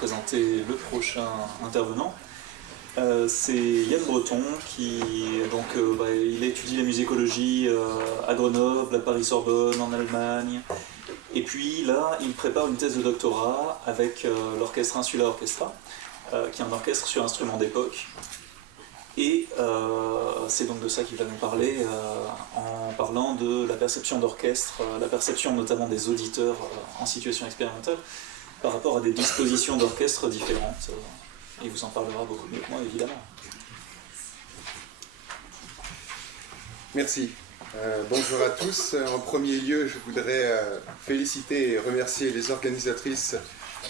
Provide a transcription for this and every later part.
présenter le prochain intervenant. C'est Yann Breton qui il étudie la musicologie à Grenoble, à Paris-Sorbonne, en Allemagne. Et puis là, il prépare une thèse de doctorat avec l'Orchestre Insula Orchestra, qui est un orchestre sur instruments d'époque. Et c'est donc de ça qu'il va nous parler en parlant de la perception d'orchestre, la perception notamment des auditeurs en situation expérimentale par rapport à des dispositions d'orchestre différentes. Il vous en parlera beaucoup mieux que moi, évidemment. Merci. Bonjour à tous. En premier lieu, je voudrais féliciter et remercier les organisatrices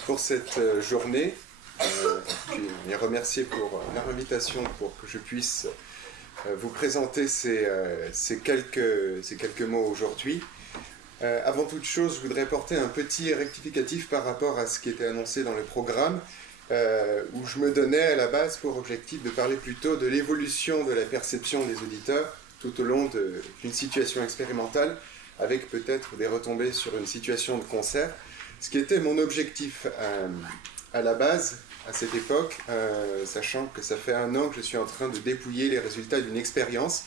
pour cette journée. Puis les remercier pour leur invitation pour que je puisse vous présenter ces quelques mots aujourd'hui. Avant toute chose, je voudrais porter un petit rectificatif par rapport à ce qui était annoncé dans le programme, où je me donnais à la base pour objectif de parler plutôt de l'évolution de la perception des auditeurs tout au long d'une situation expérimentale, avec peut-être des retombées sur une situation de concert, ce qui était mon objectif à la base, à cette époque, sachant que ça fait 1 an que je suis en train de dépouiller les résultats d'une expérience.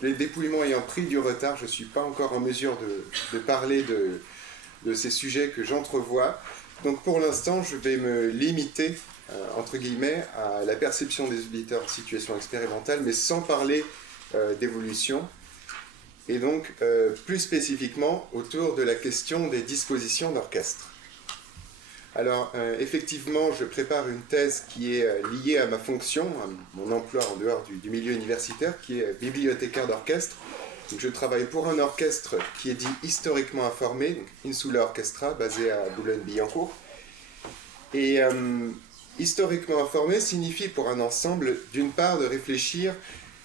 Les dépouillements ayant pris du retard, je ne suis pas encore en mesure de parler de ces sujets que j'entrevois. Donc pour l'instant, je vais me limiter, entre guillemets, à la perception des auditeurs en situation expérimentale, mais sans parler d'évolution. Et donc, plus spécifiquement, autour de la question des dispositions d'orchestre. Alors, effectivement, je prépare une thèse qui est liée à ma fonction, à mon emploi en dehors du milieu universitaire, qui est bibliothécaire d'orchestre. Donc, je travaille pour un orchestre qui est dit historiquement informé, donc Insula Orchestra, basé à Boulogne-Billancourt. Et historiquement informé signifie pour un ensemble, d'une part, de réfléchir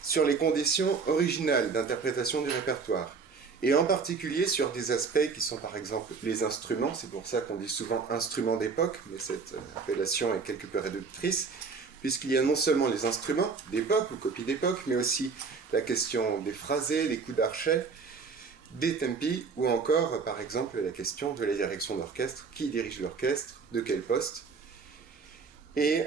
sur les conditions originales d'interprétation du répertoire, et en particulier sur des aspects qui sont par exemple les instruments. C'est pour ça qu'on dit souvent instruments d'époque, mais cette appellation est quelque peu réductrice, puisqu'il y a non seulement les instruments d'époque ou copies d'époque, mais aussi la question des phrasés, des coups d'archet, des tempi, ou encore par exemple la question de la direction d'orchestre, qui dirige l'orchestre, de quel poste. Et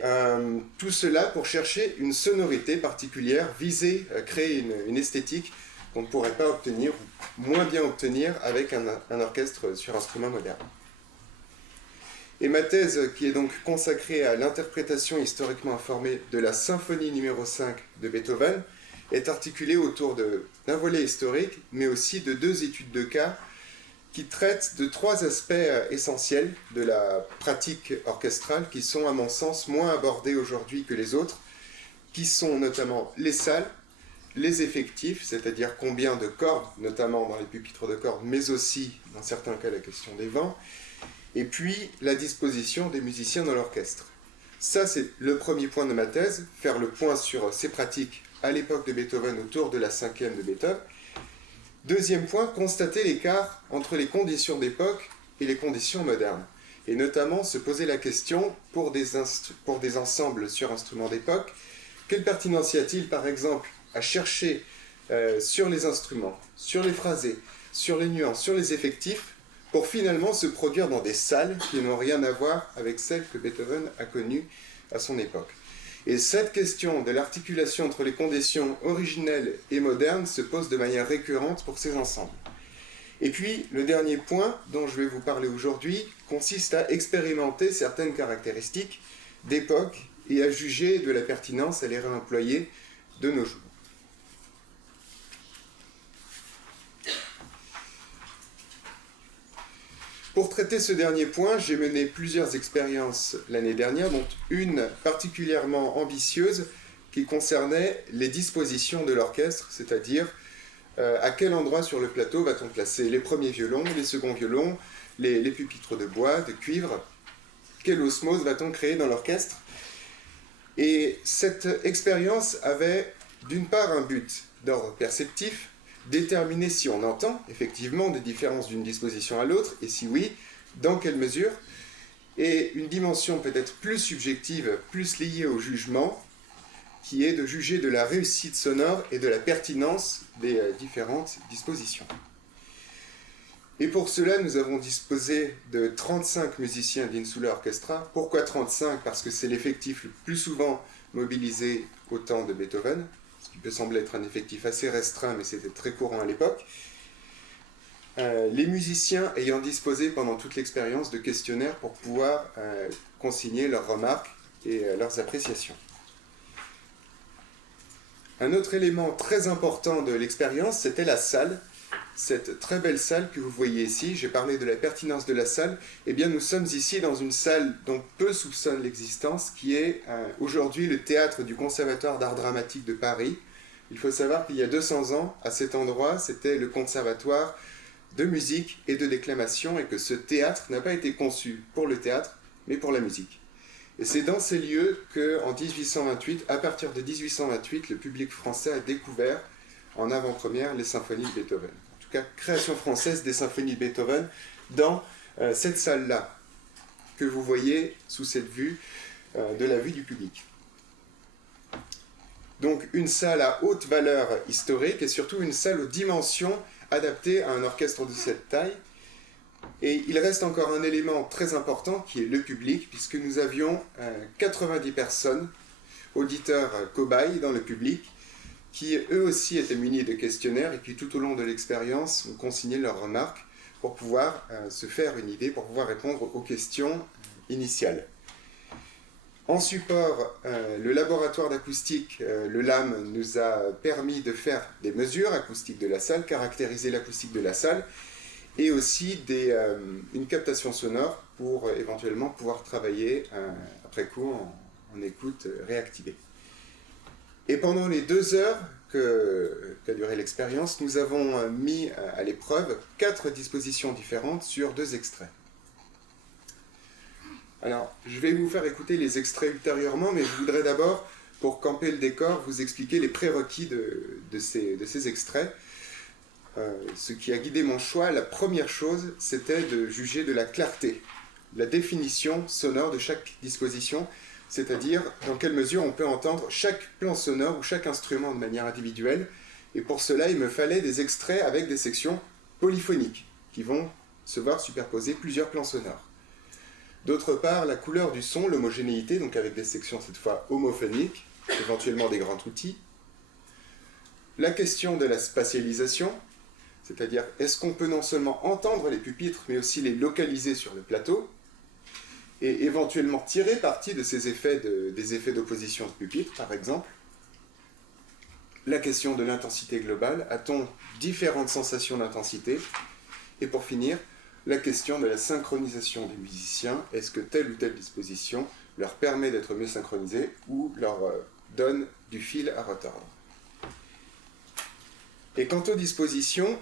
tout cela pour chercher une sonorité particulière, viser à créer une esthétique qu'on ne pourrait pas obtenir, ou moins bien obtenir, avec un orchestre sur instrument moderne. Et ma thèse, qui est donc consacrée à l'interprétation historiquement informée de la symphonie numéro 5 de Beethoven, est articulée autour d'un volet historique, mais aussi de 2 études de cas qui traitent de 3 aspects essentiels de la pratique orchestrale qui sont, à mon sens, moins abordés aujourd'hui que les autres, qui sont notamment les salles, les effectifs, c'est-à-dire combien de cordes, notamment dans les pupitres de cordes, mais aussi, dans certains cas, la question des vents, et puis la disposition des musiciens dans l'orchestre. Ça, c'est le premier point de ma thèse, faire le point sur ces pratiques à l'époque de Beethoven, autour de la 5e de Beethoven. Deuxième point, constater l'écart entre les conditions d'époque et les conditions modernes, et notamment se poser la question, pour des ensembles sur instruments d'époque, quelle pertinence y a-t-il, par exemple, à chercher sur les instruments, sur les phrasés, sur les nuances, sur les effectifs, pour finalement se produire dans des salles qui n'ont rien à voir avec celles que Beethoven a connues à son époque. Et cette question de l'articulation entre les conditions originelles et modernes se pose de manière récurrente pour ces ensembles. Et puis, le dernier point dont je vais vous parler aujourd'hui consiste à expérimenter certaines caractéristiques d'époque et à juger de la pertinence à les réemployer de nos jours. Pour traiter ce dernier point, j'ai mené plusieurs expériences l'année dernière, dont une particulièrement ambitieuse qui concernait les dispositions de l'orchestre, c'est-à-dire à quel endroit sur le plateau va-t-on placer les premiers violons, les seconds violons, les pupitres de bois, de cuivre, quelle osmose va-t-on créer dans l'orchestre. Et cette expérience avait d'une part un but d'ordre perceptif, déterminer si on entend effectivement des différences d'une disposition à l'autre, et si oui, dans quelle mesure, et une dimension peut-être plus subjective, plus liée au jugement, qui est de juger de la réussite sonore et de la pertinence des différentes dispositions. Et pour cela, nous avons disposé de 35 musiciens d'Insula Orchestra. Pourquoi 35? Parce que c'est l'effectif le plus souvent mobilisé au temps de Beethoven, ce qui peut sembler être un effectif assez restreint, mais c'était très courant à l'époque. Les musiciens ayant disposé pendant toute l'expérience de questionnaires pour pouvoir consigner leurs remarques et leurs appréciations. Un autre élément très important de l'expérience, c'était la salle. Cette très belle salle que vous voyez ici, j'ai parlé de la pertinence de la salle, eh bien nous sommes ici dans une salle dont peu soupçonnent l'existence, qui est aujourd'hui le théâtre du Conservatoire d'art dramatique de Paris. Il faut savoir qu'il y a 200 ans, à cet endroit, c'était le conservatoire de musique et de déclamation, et que ce théâtre n'a pas été conçu pour le théâtre, mais pour la musique. Et c'est dans ces lieux qu'en 1828, à partir de 1828, le public français a découvert en avant-première les symphonies de Beethoven. En tout cas, création française des symphonies de Beethoven dans cette salle-là, que vous voyez sous cette vue de la vue du public. Donc une salle à haute valeur historique et surtout une salle aux dimensions adaptées à un orchestre de cette taille. Et il reste encore un élément très important qui est le public, puisque nous avions 90 personnes, auditeurs cobayes dans le public, qui eux aussi étaient munis de questionnaires et qui tout au long de l'expérience ont consigné leurs remarques pour pouvoir se faire une idée, pour pouvoir répondre aux questions initiales. En support, le laboratoire d'acoustique, le LAM, nous a permis de faire des mesures acoustiques de la salle, caractériser l'acoustique de la salle, et aussi une captation sonore pour éventuellement pouvoir travailler après coup en écoute réactivée. Et pendant les 2 heures qu'a duré l'expérience, nous avons mis à l'épreuve 4 dispositions différentes sur 2 extraits. Alors, je vais vous faire écouter les extraits ultérieurement, mais je voudrais d'abord, pour camper le décor, vous expliquer les prérequis de ces extraits. Ce qui a guidé mon choix, la première chose, c'était de juger de la clarté, la définition sonore de chaque disposition, c'est-à-dire dans quelle mesure on peut entendre chaque plan sonore ou chaque instrument de manière individuelle. Et pour cela, il me fallait des extraits avec des sections polyphoniques qui vont se voir superposer plusieurs plans sonores. D'autre part, la couleur du son, l'homogénéité, donc avec des sections cette fois homophoniques, éventuellement des grands outils. La question de la spatialisation, c'est-à-dire est-ce qu'on peut non seulement entendre les pupitres, mais aussi les localiser sur le plateau, et éventuellement tirer parti de ces effets des effets d'opposition de pupitres, par exemple. La question de l'intensité globale, a-t-on différentes sensations d'intensité? Et pour finir, la question de la synchronisation des musiciens, est-ce que telle ou telle disposition leur permet d'être mieux synchronisés ou leur donne du fil à retordre? Et quant aux dispositions,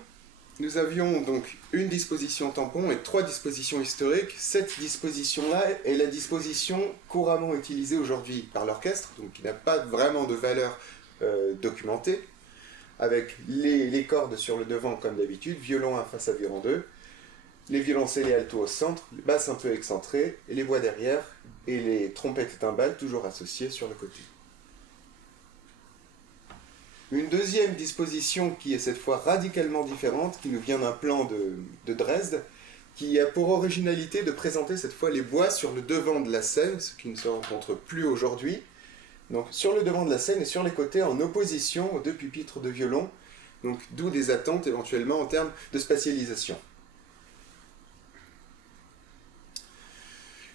nous avions donc une disposition tampon et 3 dispositions historiques. Cette disposition-là est la disposition couramment utilisée aujourd'hui par l'orchestre, donc qui n'a pas vraiment de valeur documentée, avec les cordes sur le devant comme d'habitude, violon 1 face à violon 2, les violoncelles et altos au centre, les basses un peu excentrées, et les voix derrière, et les trompettes et timbales toujours associées sur le côté. Une deuxième disposition qui est cette fois radicalement différente, qui nous vient d'un plan de Dresde, qui a pour originalité de présenter cette fois les bois sur le devant de la scène, ce qui ne se rencontre plus aujourd'hui. Donc sur le devant de la scène et sur les côtés en opposition aux 2 pupitres de violon, donc d'où des attentes éventuellement en termes de spatialisation.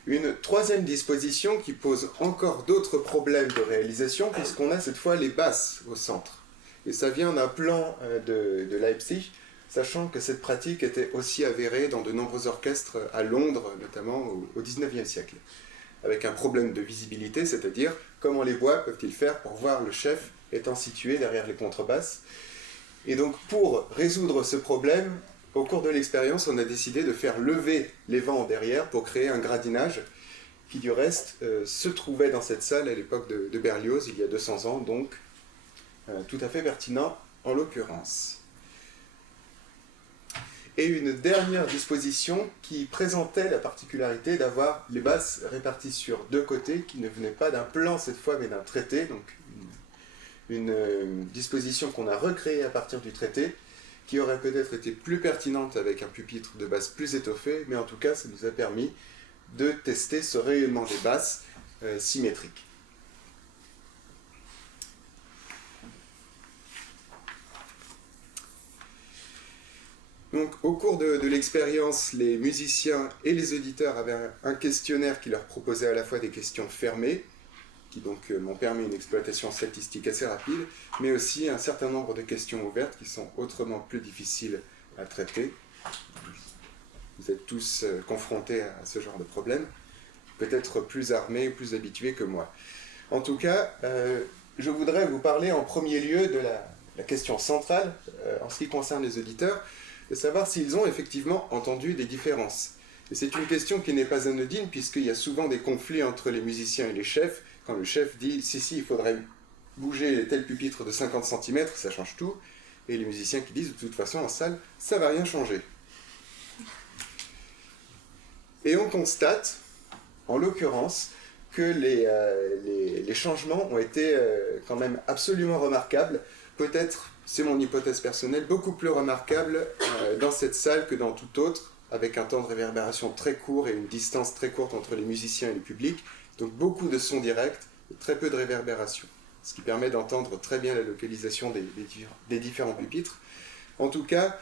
Une troisième disposition qui pose encore d'autres problèmes de réalisation, puisqu'on a cette fois les basses au centre. Et ça vient d'un plan de Leipzig, sachant que cette pratique était aussi avérée dans de nombreux orchestres à Londres, notamment au XIXe siècle. Avec un problème de visibilité, c'est-à-dire comment les bois peuvent-ils faire pour voir le chef étant situé derrière les contrebasses. Et donc pour résoudre ce problème, au cours de l'expérience, on a décidé de faire lever les vents derrière pour créer un gradinage qui du reste se trouvait dans cette salle à l'époque de Berlioz, il y a 200 ans, donc tout à fait pertinent en l'occurrence. Et une dernière disposition qui présentait la particularité d'avoir les basses réparties sur 2 côtés, qui ne venaient pas d'un plan cette fois, mais d'un traité, donc une disposition qu'on a recréée à partir du traité, qui aurait peut-être été plus pertinente avec un pupitre de basse plus étoffé, mais en tout cas, ça nous a permis de tester ce rayonnement des basses symétrique. Donc, au cours de l'expérience, les musiciens et les auditeurs avaient un questionnaire qui leur proposait à la fois des questions fermées, qui donc m'ont permis une exploitation statistique assez rapide, mais aussi un certain nombre de questions ouvertes qui sont autrement plus difficiles à traiter. Vous êtes tous confrontés à ce genre de problème, peut-être plus armés, plus habitués que moi. En tout cas, je voudrais vous parler en premier lieu de la question centrale, en ce qui concerne les auditeurs, de savoir s'ils ont effectivement entendu des différences. Et c'est une question qui n'est pas anodine, puisqu'il y a souvent des conflits entre les musiciens et les chefs. Quand le chef dit « si, il faudrait bouger tel pupitre de 50 cm, ça change tout », et les musiciens qui disent « de toute façon, en salle, ça ne va rien changer ». Et on constate, en l'occurrence, que les changements ont été quand même absolument remarquables, peut-être, c'est mon hypothèse personnelle, beaucoup plus remarquables dans cette salle que dans toute autre, avec un temps de réverbération très court et une distance très courte entre les musiciens et le public, donc beaucoup de sons directs et très peu de réverbération, ce qui permet d'entendre très bien la localisation des différents pupitres. En tout cas,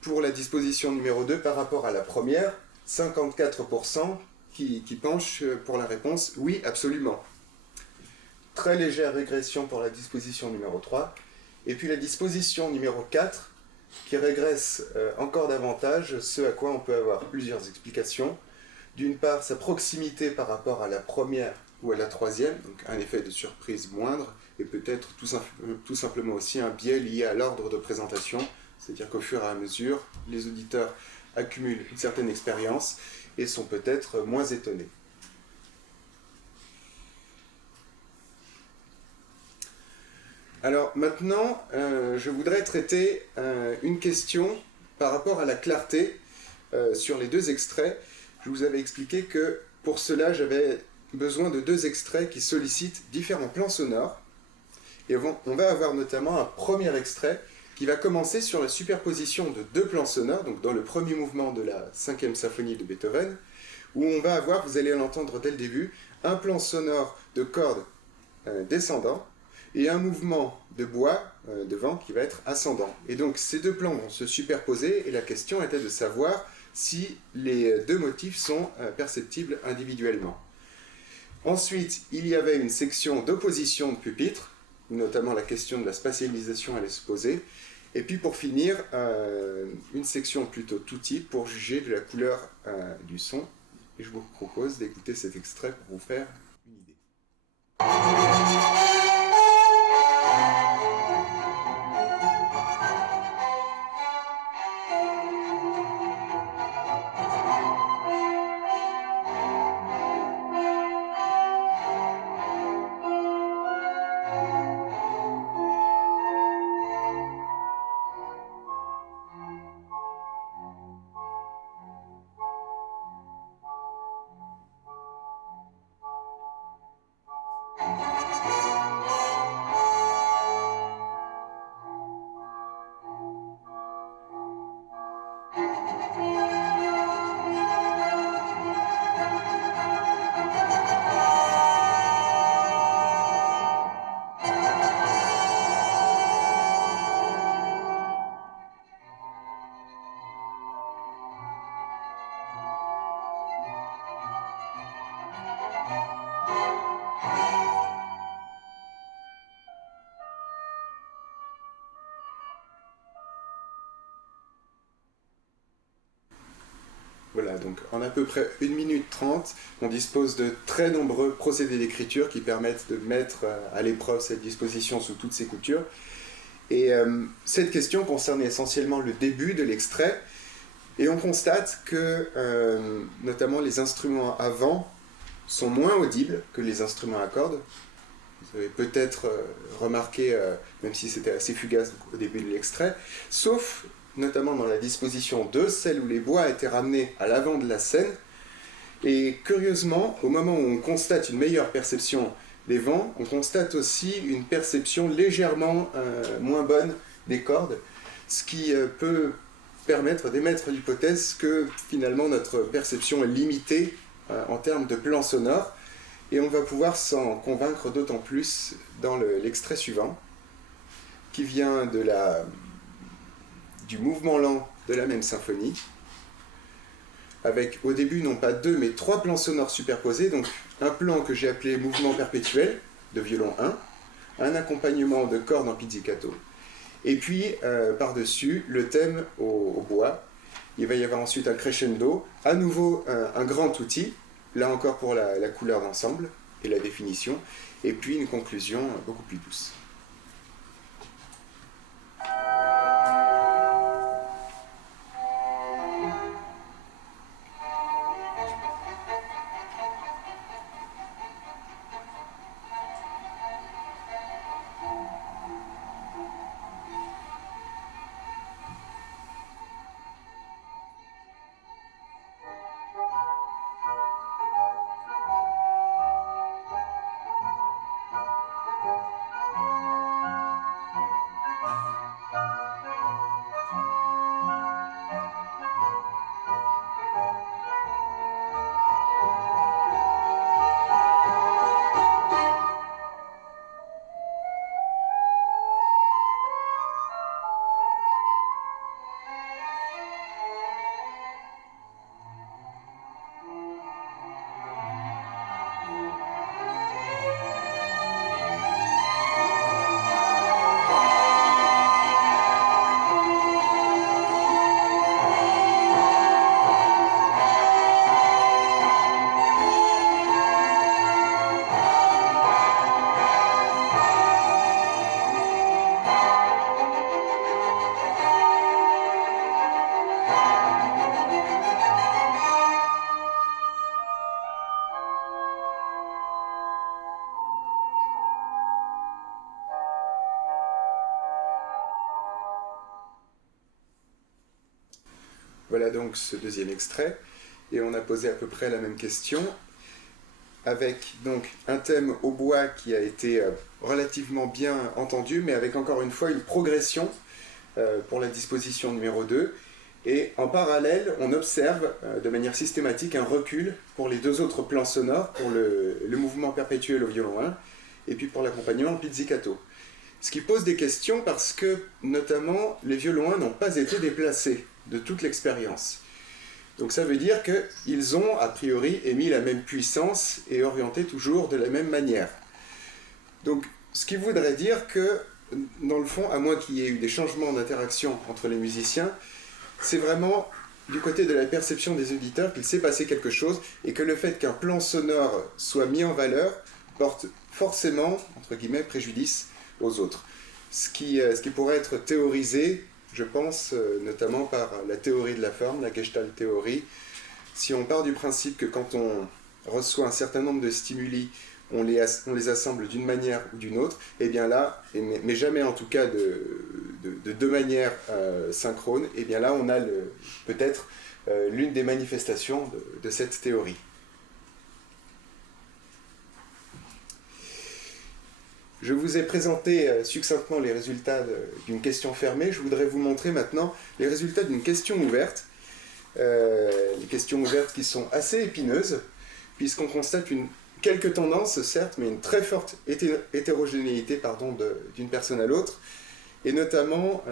pour la disposition numéro 2 par rapport à la première, 54% qui penchent pour la réponse « oui, absolument ». Très légère régression pour la disposition numéro 3, et puis la disposition numéro 4 qui régresse encore davantage, ce à quoi on peut avoir plusieurs explications. D'une part, sa proximité par rapport à la première ou à la troisième, donc un effet de surprise moindre, et peut-être tout simplement aussi un biais lié à l'ordre de présentation, c'est-à-dire qu'au fur et à mesure, les auditeurs accumulent une certaine expérience et sont peut-être moins étonnés. Alors maintenant, je voudrais traiter une question par rapport à la clarté sur les deux extraits. Je vous avais expliqué que pour cela, j'avais besoin de deux extraits qui sollicitent différents plans sonores. Et on va avoir notamment un premier extrait qui va commencer sur la superposition de deux plans sonores, donc dans le premier mouvement de la 5e symphonie de Beethoven, où on va avoir, vous allez l'entendre dès le début, un plan sonore de cordes descendant, et un mouvement de bois devant qui va être ascendant. Et donc ces deux plans vont se superposer, et la question était de savoir si les deux motifs sont perceptibles individuellement. Ensuite, il y avait une section d'opposition de pupitres, où notamment la question de la spatialisation allait se poser, et puis pour finir, une section plutôt tutti pour juger de la couleur du son. Et je vous propose d'écouter cet extrait pour vous faire une idée. Voilà, donc en à peu près 1 minute 30, on dispose de très nombreux procédés d'écriture qui permettent de mettre à l'épreuve cette disposition sous toutes ses coutures. Et cette question concerne essentiellement le début de l'extrait, et on constate que notamment les instruments à vent sont moins audibles que les instruments à cordes. Vous avez peut-être remarqué, même si c'était assez fugace au début de l'extrait, sauf notamment dans la disposition 2, celle où les bois étaient ramenés à l'avant de la scène. Et curieusement, au moment où on constate une meilleure perception des vents, on constate aussi une perception légèrement moins bonne des cordes, ce qui peut permettre d'émettre l'hypothèse que finalement notre perception est limitée en termes de plan sonore, et on va pouvoir s'en convaincre d'autant plus dans l'extrait suivant, qui vient du mouvement lent de la même symphonie, avec au début non pas 2 mais 3 plans sonores superposés, donc un plan que j'ai appelé mouvement perpétuel de violon 1, un accompagnement de cordes en pizzicato, et puis par-dessus le thème au bois. Il va y avoir ensuite un crescendo, à nouveau un grand tutti, là encore pour la couleur d'ensemble et la définition, et puis une conclusion beaucoup plus douce. Voilà donc ce deuxième extrait, et on a posé à peu près la même question, avec donc un thème au bois qui a été relativement bien entendu, mais avec encore une fois une progression pour la disposition numéro 2, et en parallèle on observe de manière systématique un recul pour les 2 autres plans sonores, pour le mouvement perpétuel au violon 1, et puis pour l'accompagnement pizzicato. Ce qui pose des questions parce que, notamment, les violons 1 n'ont pas été déplacés de toute l'expérience. Donc ça veut dire qu'ils ont, a priori, émis la même puissance et orienté toujours de la même manière. Donc, ce qui voudrait dire que, dans le fond, à moins qu'il y ait eu des changements d'interaction entre les musiciens, c'est vraiment du côté de la perception des auditeurs qu'il s'est passé quelque chose, et que le fait qu'un plan sonore soit mis en valeur porte forcément, entre guillemets, préjudice aux autres. Ce qui pourrait être théorisé, je pense, notamment par la théorie de la forme, la Gestalt théorie. Si on part du principe que quand on reçoit un certain nombre de stimuli, on les assemble d'une manière ou d'une autre, et bien là, mais jamais en tout cas de 2 manières synchrones, et bien là on a peut-être l'une des manifestations de cette théorie. Je vous ai présenté succinctement les résultats d'une question fermée. Je voudrais vous montrer maintenant les résultats d'une question ouverte. Les questions ouvertes qui sont assez épineuses, puisqu'on constate quelques tendances, certes, mais une très forte hétérogénéité d'une personne à l'autre. Et notamment,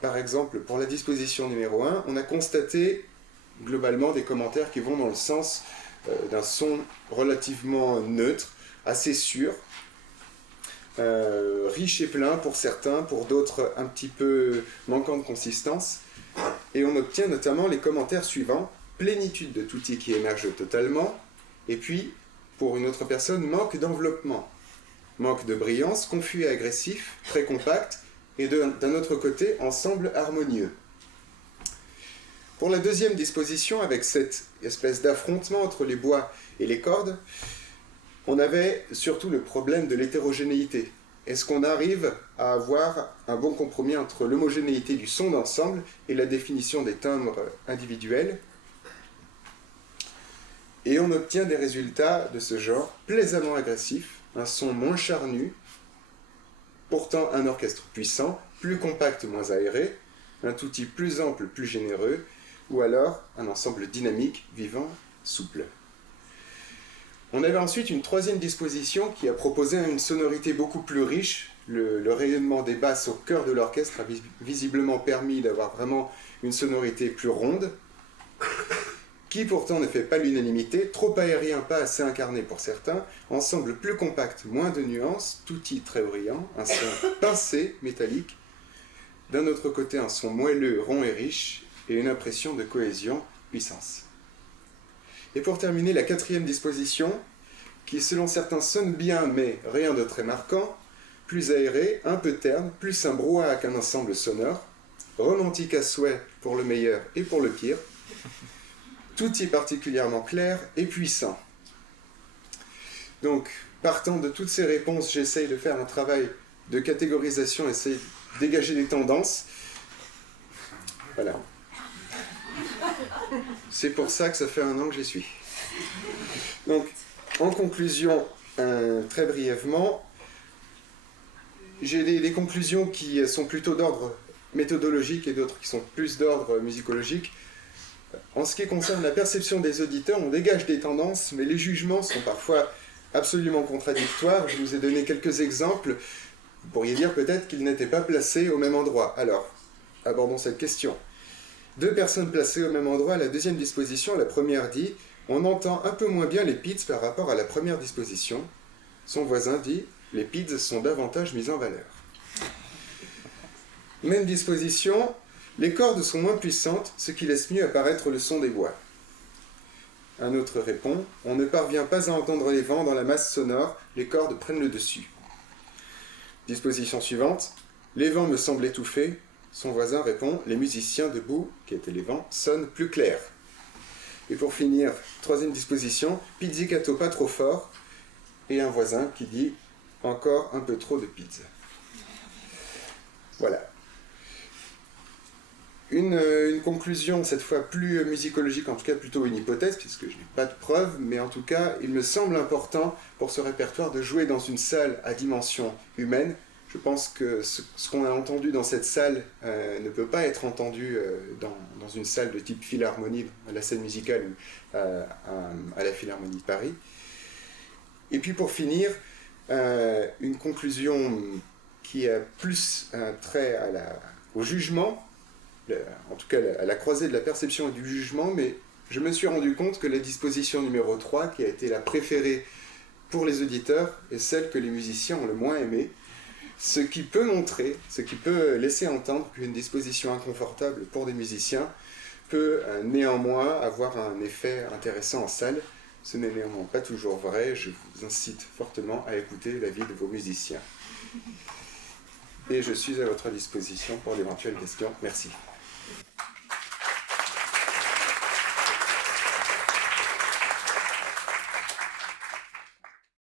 par exemple, pour la disposition numéro 1, on a constaté globalement des commentaires qui vont dans le sens d'un son relativement neutre, assez sûr, riche et plein pour certains, pour d'autres un petit peu manquant de consistance. Et on obtient notamment les commentaires suivants: plénitude de tutti qui émerge totalement, et puis, pour une autre personne, manque d'enveloppement, manque de brillance, confus et agressif, très compact, et d'un autre côté, ensemble harmonieux. Pour la deuxième disposition, avec cette espèce d'affrontement entre les bois et les cordes, on avait surtout le problème de l'hétérogénéité. Est-ce qu'on arrive à avoir un bon compromis entre l'homogénéité du son d'ensemble et la définition des timbres individuels? Et on obtient des résultats de ce genre, plaisamment agressifs, un son moins charnu, pourtant un orchestre puissant, plus compact, moins aéré, un outil plus ample, plus généreux, ou alors un ensemble dynamique, vivant, souple. On avait ensuite une troisième disposition qui a proposé une sonorité beaucoup plus riche. Le rayonnement des basses au cœur de l'orchestre a visiblement permis d'avoir vraiment une sonorité plus ronde, qui pourtant ne fait pas l'unanimité, trop aérien, pas assez incarné pour certains, ensemble plus compact, moins de nuances, touti très brillant, un son pincé, métallique, d'un autre côté un son moelleux, rond et riche, et une impression de cohésion, puissance. Et pour terminer, la quatrième disposition, qui selon certains sonne bien, mais rien de très marquant, plus aéré, un peu terne, plus un brouhaha qu'un ensemble sonore, romantique à souhait pour le meilleur et pour le pire, tout y est particulièrement clair et puissant. Donc, partant de toutes ces réponses, j'essaye de faire un travail de catégorisation, essayer de dégager des tendances. Voilà. C'est pour ça que ça fait 1 an que j'y suis. Donc, en conclusion, très brièvement, j'ai des conclusions qui sont plutôt d'ordre méthodologique et d'autres qui sont plus d'ordre musicologique. En ce qui concerne la perception des auditeurs, on dégage des tendances, mais les jugements sont parfois absolument contradictoires. Je vous ai donné quelques exemples. Vous pourriez dire peut-être qu'ils n'étaient pas placés au même endroit. Alors, abordons cette question. 2 personnes placées au même endroit, la deuxième disposition, la première dit « On entend un peu moins bien les pids par rapport à la première disposition ». Son voisin dit « Les pids sont davantage mis en valeur ». Même disposition, les cordes sont moins puissantes, ce qui laisse mieux apparaître le son des voix. Un autre répond « On ne parvient pas à entendre les vents dans la masse sonore, les cordes prennent le dessus ». Disposition suivante, « Les vents me semblent étouffés ». Son voisin répond « Les musiciens debout, qui étaient les vents, sonnent plus clairs ». Et pour finir, troisième disposition, « Pizzicato pas trop fort ». Et un voisin qui dit « Encore un peu trop de pizza ». Voilà. Une conclusion, cette fois plus musicologique, en tout cas plutôt une hypothèse, puisque je n'ai pas de preuves, mais en tout cas, il me semble important pour ce répertoire de jouer dans une salle à dimension humaine. Je pense que ce qu'on a entendu dans cette salle ne peut pas être entendu dans une salle de type Philharmonie, à la scène musicale ou à la Philharmonie de Paris. Et puis pour finir, une conclusion qui a plus un trait au jugement, en tout cas à la croisée de la perception et du jugement, mais je me suis rendu compte que la disposition numéro 3, qui a été la préférée pour les auditeurs, est celle que les musiciens ont le moins aimée, ce qui peut montrer, ce qui peut laisser entendre qu'une disposition inconfortable pour des musiciens peut néanmoins avoir un effet intéressant en salle. Ce n'est néanmoins pas toujours vrai, je vous incite fortement à écouter l'avis de vos musiciens. Et je suis à votre disposition pour d'éventuelles questions. Merci.